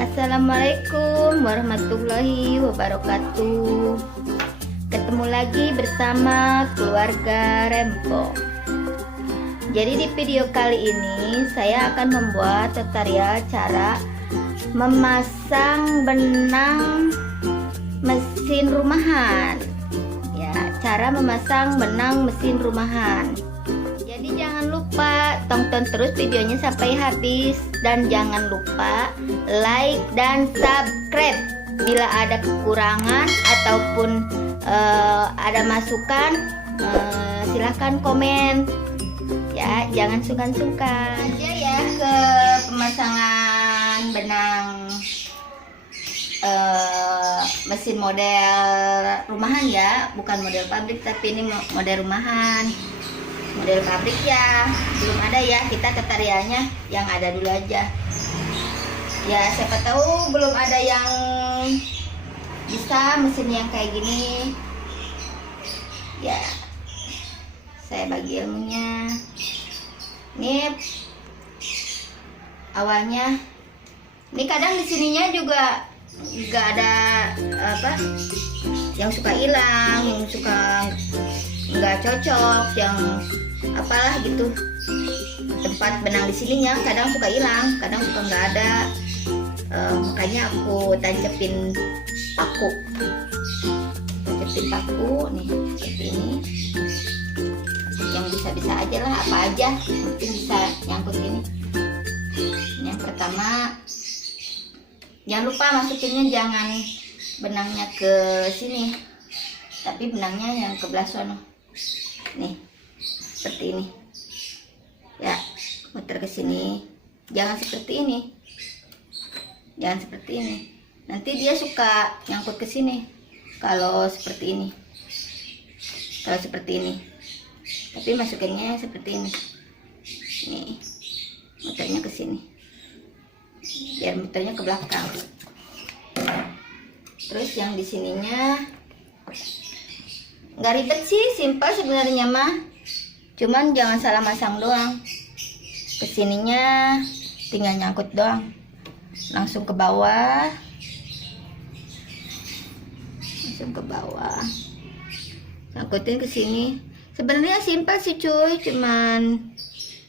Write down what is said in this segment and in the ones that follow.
Assalamualaikum warahmatullahi wabarakatuh. Ketemu lagi bersama keluarga Rempo. Jadi di video kali ini saya akan membuat tutorial cara memasang benang mesin rumahan. Ya, cara memasang benang mesin rumahan. Jadi jangan lupa tonton terus videonya sampai habis, dan jangan lupa like dan subscribe. Bila ada kekurangan ataupun ada masukan, silahkan komen ya, jangan sungkan-sungkan aja ya ke pemasangan benang mesin model rumahan ya, bukan model pabrik tapi ini model rumahan. Model pabrik ya belum ada ya, kita tutorialnya yang ada dulu aja ya, siapa tahu belum ada yang bisa mesin yang kayak gini ya. Saya bagi ilmunya. Ini awalnya, ini kadang di sininya juga nggak ada apa yang suka hilang, yang suka nggak cocok, yang apalah gitu, tempat benang di sininya kadang suka hilang, kadang suka nggak ada. Makanya aku tancepin paku nih seperti ini, yang bisa-bisa aja lah, apa aja mungkin bisa nyangkut ini. Yang pertama, jangan lupa masukinnya, jangan benangnya ke sini tapi benangnya yang ke belah sono nih, seperti ini ya, muter ke sini. Jangan seperti ini, jangan seperti ini, nanti dia suka nyangkut ke sini kalau seperti ini. Kalau seperti ini, tapi masukinnya seperti ini nih, muternya ke sini biar muternya ke belakang. Terus yang di sininya nggak ribet sih, simpel sebenarnya mah, cuman jangan salah masang doang. Kesininya tinggal nyangkut doang, langsung ke bawah, langsung ke bawah, sangkutin ke sini. Sebenarnya simpel sih cuy, cuman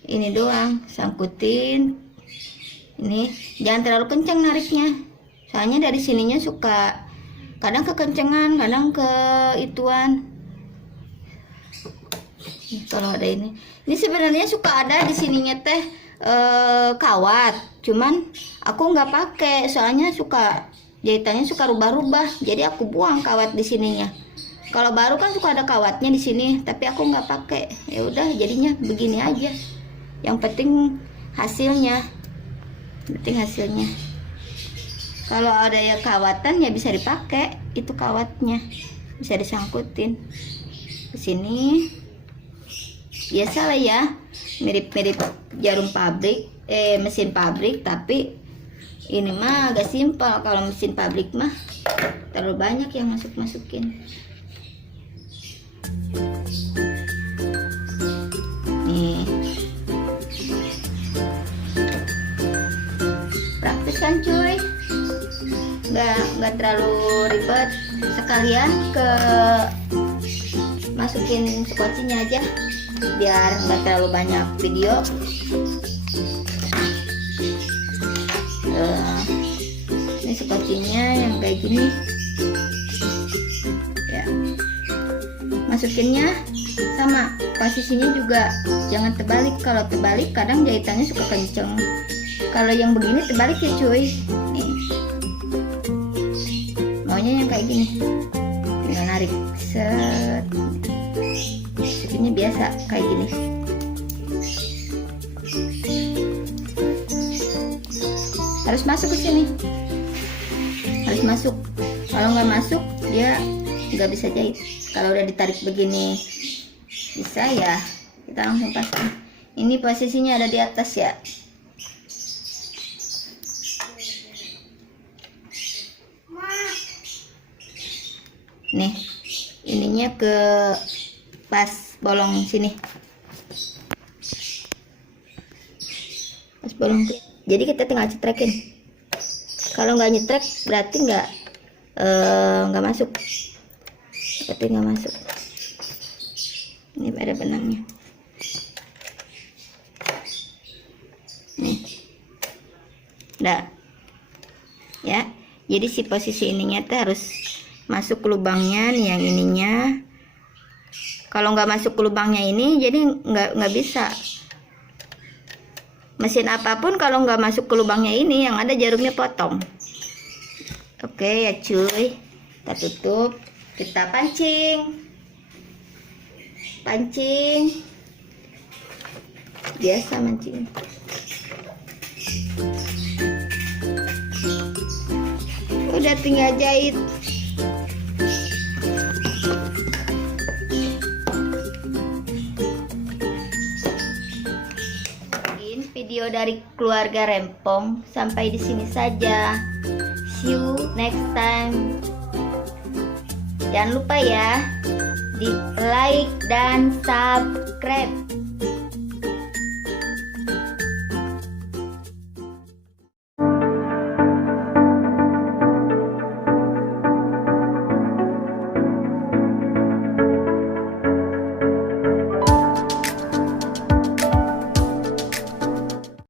ini doang, sangkutin ini. Jangan terlalu kencang nariknya, soalnya dari sininya suka kadang kekencengan, kadang ke ituan. Kalau ada ini sebenarnya suka ada di sininya teh kawat, cuman aku nggak pakai soalnya suka jahitannya suka rubah-rubah, jadi aku buang kawat di sininya. Kalau baru kan suka ada kawatnya di sini, tapi aku nggak pakai. Ya udah, jadinya begini aja. Yang penting hasilnya, Kalau ada yang kawatan ya bisa dipakai, itu kawatnya bisa disangkutin ke sini. Biasa lah ya, mirip-mirip jarum pabrik, mesin pabrik, tapi ini mah agak simpel. Kalau mesin pabrik mah terlalu banyak yang masukin. Nih, praktis kan cuy, nggak terlalu ribet. Sekalian ke masukin sekocinya aja biar nggak terlalu banyak video. Ini sekocinya yang kayak gini ya, masukinnya sama, posisinya juga jangan terbalik. Kalau terbalik kadang jahitannya suka kenceng. Kalau yang begini terbalik ya cuy. Nih, maunya yang kayak gini, tinggal narik set. Ini biasa kayak gini. Harus masuk ke sini, harus masuk. Kalau nggak masuk dia nggak bisa jahit. Kalau udah ditarik begini bisa ya, kita langsung pasang. Ini posisinya ada di atas ya. Nih, ininya ke pas bolong sini. bolong. Jadi kita tinggal cetrekin. Kalau nggak nyetrek berarti nggak masuk. Berarti nggak masuk. Ini ada benangnya. Nih. Nah. Ya. Jadi si posisi ininya tuh harus masuk ke lubangnya nih, yang ininya. Kalau nggak masuk ke lubangnya ini, jadi nggak bisa. Mesin apapun kalau nggak masuk ke lubangnya ini, yang ada jarumnya potong. Oke ya cuy, kita tutup, kita pancing. Biasa mancing. Udah tinggal jahit. Video dari keluarga Rempong sampai di sini saja. See you next time. Jangan lupa ya, di like dan subscribe.